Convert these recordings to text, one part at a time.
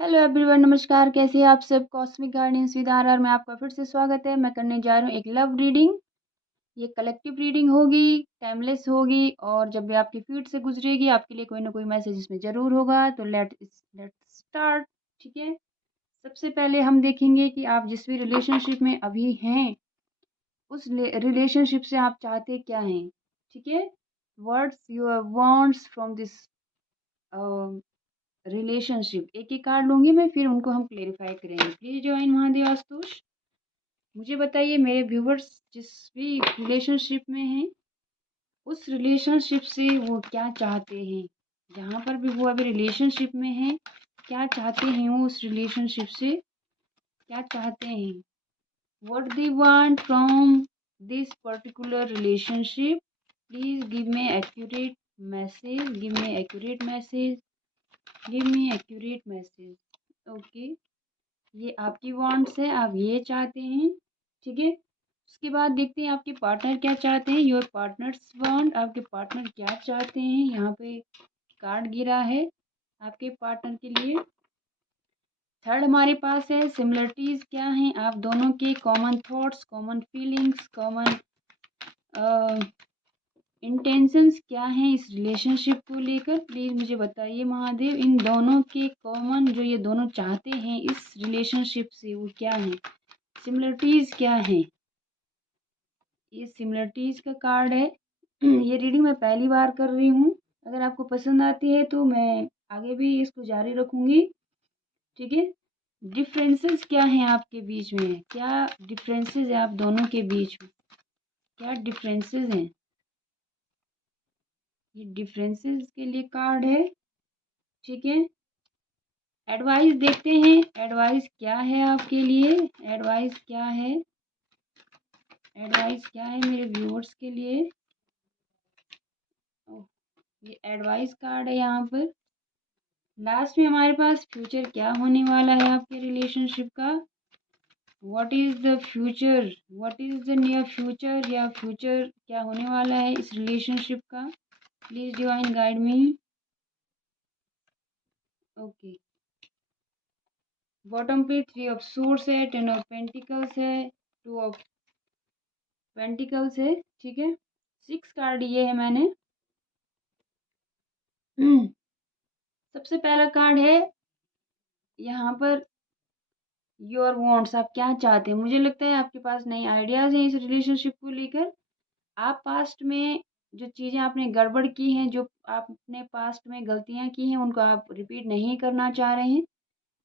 Hello everyone, नमस्कार। कैसे हैं आप सब। कॉस्मिक गार्डियंस विद आर में आपका फिर से स्वागत है। मैं करने जा रहा हूँ एक लव रीडिंग। ये कलेक्टिव रीडिंग होगी, टाइमलेस होगी, और जब भी आपकी फीड से गुजरेगी आपके लिए कोई ना कोई मैसेज इसमें ज़रूर होगा। तो लेट स्टार्ट। ठीक है। सबसे पहले हम देखेंगे कि आप जिस भी रिलेशनशिप में अभी हैं उस रिलेशनशिप से आप चाहते क्या हैं। ठीक है। Words your wants from this relationship. एक एक कार्ड लूंगी मैं, फिर उनको हम क्लेरिफाई करेंगे। प्लीज ज्वाइन महादेव आस्तुष। मुझे बताइए मेरे व्यूवर्स जिस भी रिलेशनशिप में हैं उस रिलेशनशिप से वो क्या चाहते हैं। जहाँ पर भी वो अभी रिलेशनशिप में है, क्या चाहते हैं वो उस रिलेशनशिप से, क्या चाहते हैं। What they want from this particular relationship. Please give me accurate message, give me accurate message, give me accurate message. Okay. ये आपकी वांट्स है, आप ये चाहते हैं। ठीक है। उसके बाद देखते हैं आपके पार्टनर क्या चाहते हैं। योर पार्टनर्स वांट, आपके पार्टनर क्या चाहते हैं। यहाँ पे कार्ड गिरा है आपके पार्टनर के लिए। थर्ड हमारे पास है सिमिलरिटीज क्या हैं आप दोनों के, common thoughts, common feelings, common intentions क्या हैं इस रिलेशनशिप को लेकर। प्लीज़ मुझे बताइए महादेव, इन दोनों के कॉमन जो ये दोनों चाहते हैं इस रिलेशनशिप से वो क्या है, सिमिलरिटीज़ क्या हैं। ये सिमिलरिटीज़ का कार्ड है। ये रीडिंग मैं पहली बार कर रही हूँ। अगर आपको पसंद आती है तो मैं आगे भी इसको जारी रखूँगी। ठीक है। डिफरेंसेस क्या हैं आपके बीच में, क्या डिफरेंसेस है आप दोनों के बीच में, क्या डिफरेंसेस हैं। ये डिफरेंसेस के लिए कार्ड है। ठीक है। एडवाइस देखते हैं, एडवाइस क्या है आपके लिए, एडवाइस क्या है, एडवाइस क्या है मेरे व्यूअर्स के लिए। ओह, ये एडवाइस कार्ड है यहाँ पर। लास्ट में हमारे पास फ्यूचर क्या होने वाला है आपके रिलेशनशिप का। What is the future, what is the near future, या फ्यूचर क्या होने वाला है इस रिलेशनशिप का। Please divine guide me. Okay. Bottom पे 3 ऑफ सोर्स है, 10 ऑफ पेंटिकल्स है, 2 ऑफ पेंटिकल्स है। ठीक है। 6 कार्ड ये है मैंने। सबसे पहला कार्ड है यहाँ पर योर वांट्स, आप क्या चाहते हैं। मुझे लगता है आपके पास नई आइडियाज़ हैं इस रिलेशनशिप को लेकर। आप पास्ट में जो चीज़ें आपने गड़बड़ की हैं, जो आपने पास्ट में गलतियाँ की हैं, उनको आप रिपीट नहीं करना चाह रहे हैं।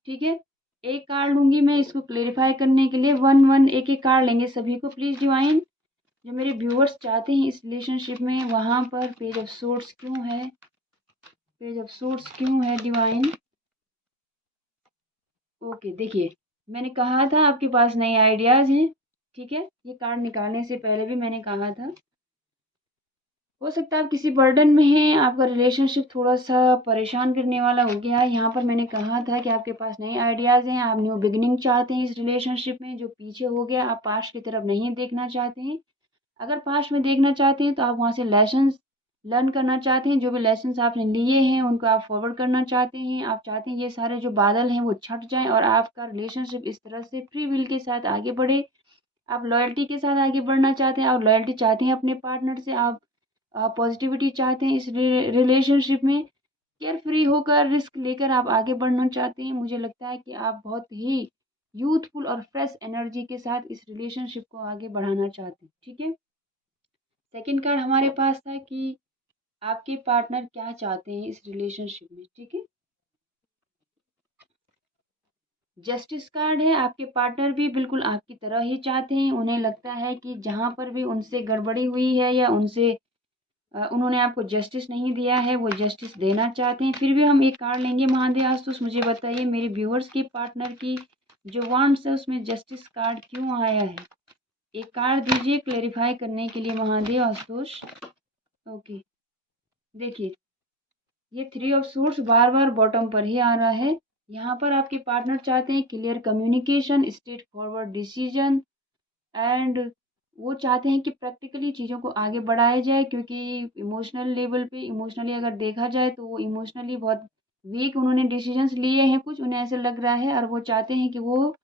ठीक है। एक कार्ड लूँगी मैं इसको क्लेरिफाई करने के लिए। वन वन एक एक कार्ड लेंगे सभी को। प्लीज़ डिवाइन, जो मेरे व्यूअर्स चाहते हैं इस रिलेशनशिप में, वहाँ पर पेज ऑफ सोर्स क्यों है, पेज ऑफ सोर्स क्यों है डिवाइन। ओके। देखिए, मैंने कहा था आपके पास नए आइडियाज़ हैं। ठीक है। ये कार्ड निकालने से पहले भी मैंने कहा था। हो सकता है आप किसी बर्डन में हैं, आपका रिलेशनशिप थोड़ा सा परेशान करने वाला हो गया है। यहाँ पर मैंने कहा था कि आपके पास नए आइडियाज़ हैं, आप न्यू बिगिनिंग चाहते हैं इस रिलेशनशिप में। जो पीछे हो गया आप पास्ट की तरफ नहीं देखना चाहते हैं। अगर पास्ट में देखना चाहते हैं तो आप वहाँ से लेसन्स लर्न करना चाहते हैं। जो भी लेसन्स आपने लिए हैं उनको आप फॉरवर्ड करना चाहते हैं। आप चाहते हैं ये सारे जो बादल हैं वो छट जाएं और आपका रिलेशनशिप इस तरह से फ्री विल के साथ आगे बढ़े। आप लॉयल्टी के साथ आगे बढ़ना चाहते हैं, आप लॉयल्टी चाहते हैं अपने पार्टनर से, आप पॉजिटिविटी चाहते हैं इस रिलेशनशिप में। केयर फ्री होकर, रिस्क लेकर आप आगे बढ़ना चाहते हैं। मुझे लगता है कि आप बहुत ही यूथफुल और फ्रेश एनर्जी के साथ इस रिलेशनशिप को आगे बढ़ाना चाहते हैं। ठीक है। सेकंड कार्ड हमारे पास था कि आपके पार्टनर क्या चाहते हैं इस रिलेशनशिप में। ठीक है। जस्टिस कार्ड है। आपके पार्टनर भी बिल्कुल आपकी तरह ही चाहते हैं। उन्हें लगता है कि जहाँ पर भी उनसे गड़बड़ी हुई है या उनसे उन्होंने आपको जस्टिस नहीं दिया है, वो जस्टिस देना चाहते हैं। फिर भी हम एक कार्ड लेंगे महादेव आस्तुस। मुझे बताइए मेरे व्यूअर्स की पार्टनर की जो वांट्स है उसमें जस्टिस कार्ड क्यों आया है। एक कार्ड दीजिए क्लेरिफाई करने के लिए महादेव आस्तुस। ओके। देखिए, ये 3 of source bar bar bottom पर ही आ रहा है। यहाँ पर आपके पार्टनर चाहते हैं clear communication, straight forward decision, and वो चाहते हैं कि प्रैक्टिकली चीज़ों को आगे बढ़ाया जाए। क्योंकि इमोशनल लेवल पे, इमोशनली अगर देखा जाए तो वो इमोशनली बहुत वीक उन्होंने डिसीजंस लिए हैं, कुछ उन्हें ऐसा लग रहा है, और वो चाहते हैं कि वो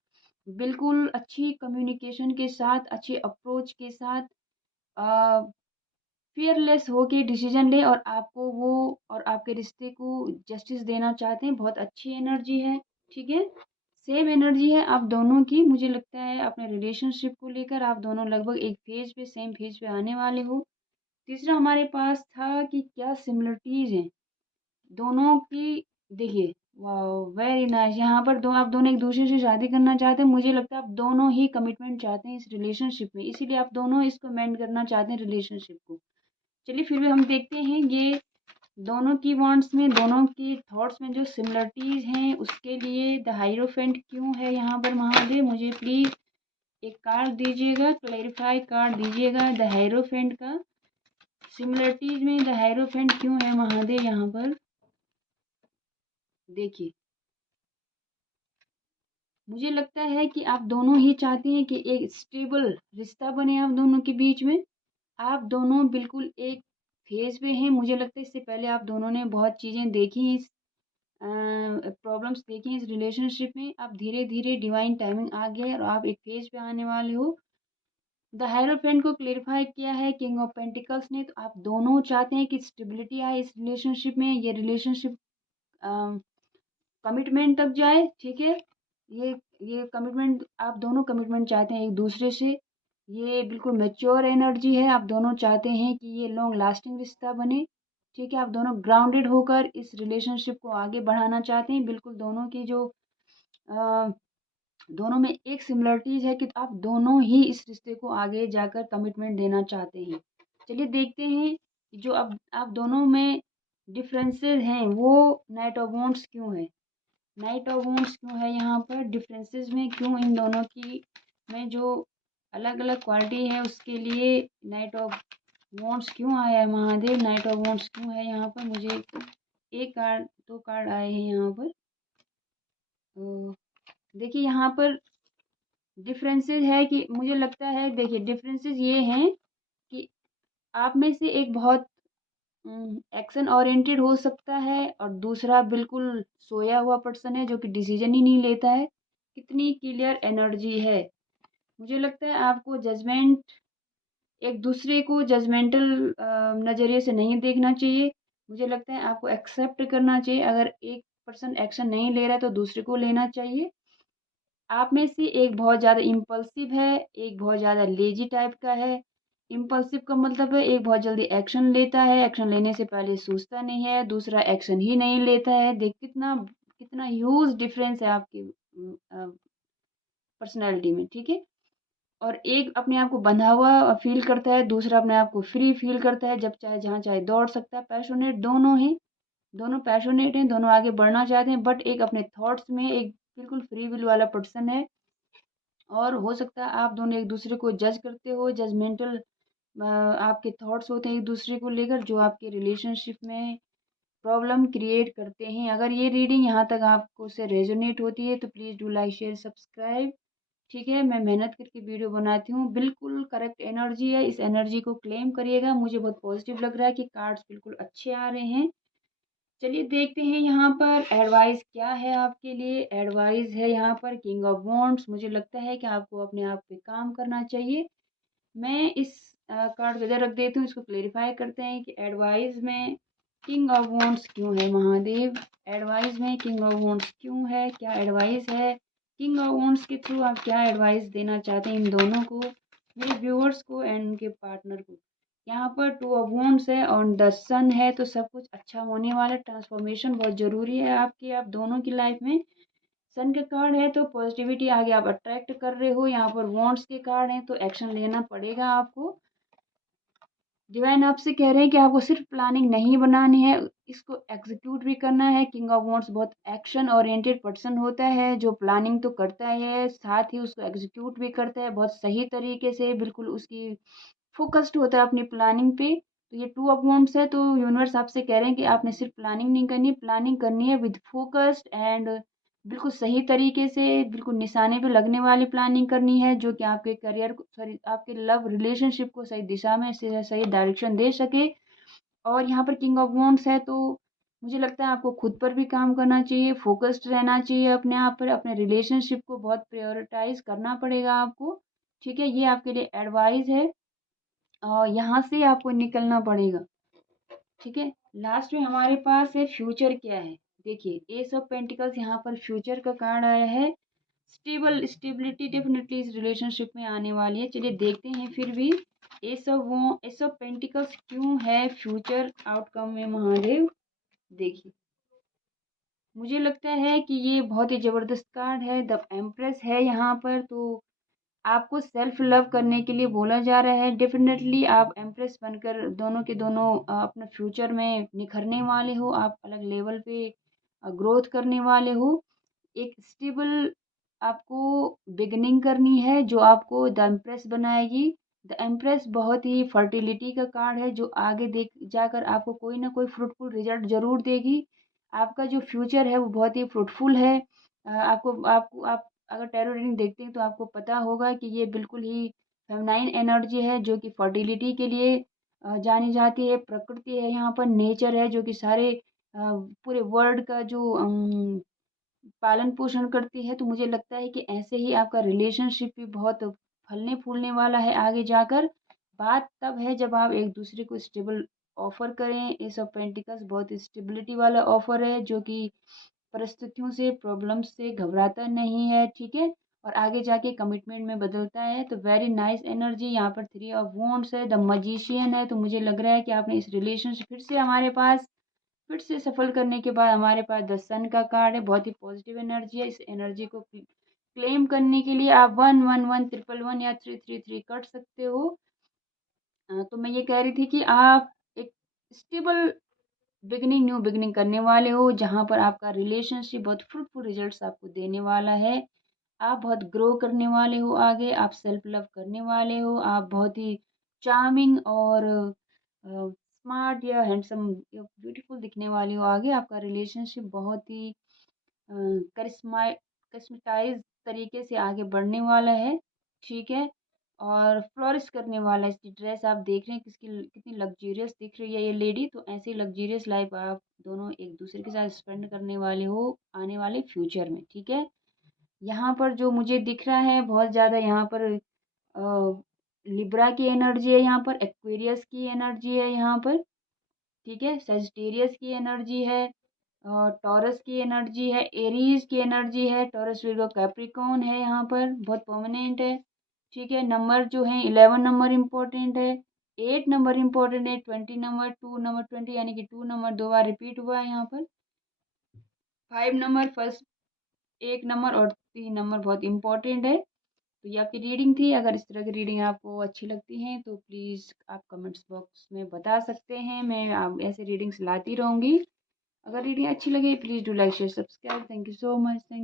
बिल्कुल अच्छी कम्युनिकेशन के साथ, अच्छे अप्रोच के साथ फियरलेस होके डिसीजन ले, और आपको वो और आपके रिश्ते को जस्टिस देना चाहते हैं। बहुत अच्छी एनर्जी है, ठीक है। सेम एनर्जी है आप दोनों की। मुझे लगता है अपने रिलेशनशिप को लेकर आप दोनों लगभग एक फेज पे, सेम फेज पे आने वाले हो। तीसरा हमारे पास था कि क्या सिमिलरिटीज हैं दोनों की। देखिए, वाह, वेरी नाइस। यहाँ पर दो आप दोनों एक दूसरे से शादी करना चाहते हैं। मुझे लगता है आप दोनों ही कमिटमेंट चाहते हैं इस रिलेशनशिप में, इसीलिए आप दोनों इसको मेंट करना चाहते हैं रिलेशनशिप को। चलिए फिर भी हम देखते हैं ये दोनों की वांट्स में, दोनों की थॉट्स में जो सिमिलरिटीज हैं, उसके लिए द हाइरोफेंट क्यों है यहाँ पर महादेव। मुझे प्लीज एक कार्ड दीजिएगा, क्लैरिफाई कार्ड दीजिएगा द हाइरोफेंट का। सिमिलरिटीज में द हाइरोफेंट क्यों है महादेव यहाँ पर। देखिए, मुझे लगता है कि आप दोनों ही चाहते हैं कि एक स्टेबल रिश्ता बने आप दोनों के बीच में। आप दोनों बिल्कुल एक फेज पे हैं। मुझे लगता है इससे पहले आप दोनों ने बहुत चीज़ें देखी हैं, इस प्रॉब्लम्स देखी हैं इस रिलेशनशिप में। अब धीरे धीरे डिवाइन टाइमिंग आ गया है और आप एक फेज पे आने वाले हो। द हायरोफेंट को क्लेरिफाई किया है किंग ऑफ पेंटिकल्स ने। तो आप दोनों चाहते हैं कि स्टेबिलिटी आए इस रिलेशनशिप में, ये रिलेशनशिप कमिटमेंट तक जाए, ठीक है। ये ये कमिटमेंट, आप दोनों कमिटमेंट चाहते हैं एक दूसरे से। ये बिल्कुल मैच्योर एनर्जी है। आप दोनों चाहते हैं कि ये लॉन्ग लास्टिंग रिश्ता बने, ठीक है। आप दोनों ग्राउंडेड होकर इस रिलेशनशिप को आगे बढ़ाना चाहते हैं। बिल्कुल दोनों की जो अ, दोनों में एक सिमिलरिटीज है कि आप दोनों ही इस रिश्ते को आगे जाकर कमिटमेंट देना चाहते हैं। चलिए देखते हैं कि जो अब आप दोनों में डिफरेंसेस हैं वो नाइट ऑफ वॉन्ट्स क्यों है। नाइट ऑफ वॉन्ट्स क्यों है यहाँ पर, डिफरेंसेस में क्यों इन दोनों की में जो अलग अलग क्वालिटी है उसके लिए नाइट ऑफ वॉन्ट्स क्यों आया है महादेव। नाइट ऑफ वॉन्ट्स क्यों है यहाँ पर। मुझे एक कार्ड, दो कार्ड आए हैं यहाँ पर। तो देखिए यहाँ पर डिफरेंसेस है कि मुझे लगता है, देखिए डिफरेंसेस ये हैं कि आप में से एक बहुत एक्शन ओरिएंटेड हो सकता है और दूसरा बिल्कुल सोया हुआ पर्सन है जो कि डिसीजन ही नहीं लेता है। कितनी क्लियर एनर्जी है। मुझे लगता है आपको जजमेंट, एक दूसरे को जजमेंटल नज़रिए से नहीं देखना चाहिए। मुझे लगता है आपको एक्सेप्ट करना चाहिए। अगर एक पर्सन एक्शन नहीं ले रहा है तो दूसरे को लेना चाहिए। आप में से एक बहुत ज़्यादा इम्पल्सिव है, एक बहुत ज़्यादा लेजी टाइप का है। इम्पल्सिव का मतलब है एक बहुत जल्दी एक्शन लेता है, एक्शन लेने से पहले सोचता नहीं है, दूसरा एक्शन ही नहीं लेता है। देख कितना कितना ह्यूज डिफरेंस है आपकी पर्सनैलिटी में, ठीक है। और एक अपने आप को बंधा हुआ फील करता है, दूसरा अपने आप को फ्री फील करता है, जब चाहे जहाँ चाहे दौड़ सकता है। पैशनेट दोनों हैं, दोनों पैशनेट हैं, दोनों आगे बढ़ना चाहते हैं, बट एक अपने थॉट्स में एक बिल्कुल फ्री विल वाला पर्सन है। और हो सकता है आप दोनों एक दूसरे को जज करते हो, जजमेंटल आपके थॉट्स होते हैं एक दूसरे को लेकर, जो आपके रिलेशनशिप में प्रॉब्लम क्रिएट करते हैं। अगर ये रीडिंग यहाँ तक आपको से रेजोनेट होती है तो please do like share subscribe, ठीक है। मैं मेहनत करके वीडियो बनाती हूँ, बिल्कुल करेक्ट एनर्जी है। इस एनर्जी को क्लेम करिएगा। मुझे बहुत पॉजिटिव लग रहा है कि कार्ड्स बिल्कुल अच्छे आ रहे हैं। चलिए देखते हैं यहाँ पर एडवाइस क्या है आपके लिए। एडवाइस है यहाँ पर किंग ऑफ वॉन्ड्स। मुझे लगता है कि आपको अपने आप पे काम करना चाहिए। मैं इस कार्ड को इधर रख देती हूँ, इसको क्लेरिफाई करते हैं कि एडवाइस में किंग ऑफ वॉन्ड्स क्यों है महादेव। एडवाइस में किंग ऑफ वॉन्ड्स क्यों है, क्या एडवाइस है किंग ऑफ वॉन्ड्स के थ्रू। आप क्या एडवाइस देना चाहते हैं इन दोनों को, मेरे व्यूअर्स को एंड उनके पार्टनर को। यहाँ पर टू ऑफ वॉन्ड्स है और द सन है, तो सब कुछ अच्छा होने वाला। ट्रांसफॉर्मेशन बहुत ज़रूरी है आपकी, आप दोनों की लाइफ में। सन के कार्ड है तो पॉजिटिविटी आगे आप अट्रैक्ट कर रहे हो। यहाँ पर वॉन्ट्स के कार्ड हैं तो एक्शन लेना पड़ेगा आपको। डिवाइन आपसे कह रहे हैं कि आपको सिर्फ प्लानिंग नहीं बनानी है, इसको एग्जीक्यूट भी करना है। किंग ऑफ वॉन्ट्स बहुत एक्शन ओरिएंटेड पर्सन होता है, जो प्लानिंग तो करता है साथ ही उसको एग्जीक्यूट भी करता है बहुत सही तरीके से, बिल्कुल उसकी फोकस्ड होता है अपनी प्लानिंग पे। तो ये टू ऑफ वॉन्ट्स है तो यूनिवर्स आपसे कह रहे हैं कि आपने सिर्फ प्लानिंग नहीं करनी, प्लानिंग करनी है विद फोकस्ड एंड बिल्कुल सही तरीके से, बिल्कुल निशाने पे लगने वाली प्लानिंग करनी है, जो कि आपके करियर को, सॉरी आपके लव रिलेशनशिप को सही दिशा में सही डायरेक्शन दे सके। और यहाँ पर किंग ऑफ वॉन्ट्स है तो मुझे लगता है आपको खुद पर भी काम करना चाहिए, फ़ोकस्ड रहना चाहिए अपने आप पर, अपने रिलेशनशिप को बहुत प्रायोरिटाइज़ करना पड़ेगा आपको, ठीक है? ये आपके लिए एडवाइस है और यहाँ से आपको निकलना पड़ेगा, ठीक है? लास्ट में हमारे पास है फ्यूचर क्या है? देखिए एस ऑफ पेंटिकल्स यहाँ पर फ्यूचर का कार्ड आया है। स्टेबिलिटी डेफिनेटली इस रिलेशनशिप में आने वाली है। चलिए देखते हैं फिर भी एस ऑफ पेंटिकल्स क्यों है फ्यूचर आउटकम में महादेव। देखिए मुझे लगता है कि ये बहुत ही ज़बरदस्त कार्ड है, द एम्प्रेस है यहाँ पर। तो आपको सेल्फ लव करने के लिए बोला जा रहा है। डेफिनेटली आप एम्प्रेस बनकर दोनों के दोनों अपने फ्यूचर में निखरने वाले हो, आप अलग लेवल पे ग्रोथ करने वाले हो। एक स्टेबल आपको बिगिनिंग करनी है जो आपको द एम्प्रेस बनाएगी। द एम्प्रेस बहुत ही फर्टिलिटी का कार्ड है जो आगे देख जाकर आपको कोई ना कोई फ्रूटफुल रिजल्ट ज़रूर देगी। आपका जो फ्यूचर है वो बहुत ही फ्रूटफुल है। आपको आपको आप अगर टैरो रीडिंग देखते हैं तो आपको पता होगा कि ये बिल्कुल ही फेमिनाइन एनर्जी है जो कि फर्टिलिटी के लिए जानी जाती है। प्रकृति है यहाँ पर, नेचर है जो कि सारे पूरे वर्ल्ड का जो पालन पोषण करती है। तो मुझे लगता है कि ऐसे ही आपका रिलेशनशिप भी बहुत फलने फूलने वाला है आगे जाकर। बात तब है जब आप एक दूसरे को स्टेबल ऑफर करें। एस ऑफ पेंटिकल्स बहुत स्टेबिलिटी वाला ऑफर है जो कि परिस्थितियों से प्रॉब्लम्स से घबराता नहीं है, ठीक है, और आगे जाके कमिटमेंट में बदलता है। तो वेरी नाइस एनर्जी। यहाँ पर थ्री ऑफ वॉन्ड्स है, द मजिशियन है। तो मुझे लग रहा है कि आपने इस रिलेशनशिप फिर से हमारे पास फिर से सफल करने के बाद हमारे पास द सन का कार्ड है। बहुत ही पॉजिटिव एनर्जी है। इस एनर्जी को क्लेम करने के लिए आप 11111 या 333 कर सकते हो। तो मैं ये कह रही थी कि आप एक स्टेबल बिगिनिंग न्यू बिगिनिंग करने वाले हो जहाँ पर आपका रिलेशनशिप बहुत फ्रूटफुल रिजल्ट्स आपको देने वाला है। आप बहुत ग्रो करने वाले हो आगे, आप सेल्फ लव करने वाले हो, आप बहुत ही चार्मिंग और स्मार्ट या हैंडसम या ब्यूटीफुल दिखने वाले हो आगे। आपका रिलेशनशिप बहुत ही कस्टमाइज तरीके से आगे बढ़ने वाला है, ठीक है, और फ्लोरिश करने वाला है। इसकी ड्रेस आप देख रहे हैं किसकी कितनी लग्जरियस दिख रही है ये लेडी। तो ऐसी लग्जरियस लाइफ आप दोनों एक दूसरे के साथ स्पेंड करने वाले हो आने वाले फ्यूचर में, ठीक है। यहाँ पर जो मुझे दिख रहा है बहुत ज़्यादा यहाँ पर लिब्रा की एनर्जी है, यहाँ पर एक्वेरियस की एनर्जी है यहाँ पर, ठीक है, सेजिटेरियस की एनर्जी है, टॉरस की एनर्जी है, एरीज की एनर्जी है, टॉरस विर्गो कैप्रिकॉन है यहाँ पर, बहुत परमानेंट है, ठीक है। नंबर जो है 11 नंबर इम्पोर्टेंट है, 8 नंबर इम्पोर्टेंट है, 20 नंबर, 2 नंबर 20 यानी कि 2 नंबर 2 बार रिपीट हुआ है यहाँ पर, 5 नंबर फर्स्ट, 1 नंबर और 3 नंबर बहुत इंपॉर्टेंट है। तो ये आपकी रीडिंग थी। अगर इस तरह की रीडिंग आपको अच्छी लगती हैं तो प्लीज़ आप कमेंट्स बॉक्स में बता सकते हैं। मैं आप ऐसे रीडिंग्स लाती रहूँगी। अगर रीडिंग अच्छी लगे please do like share subscribe. Thank you so much. Thank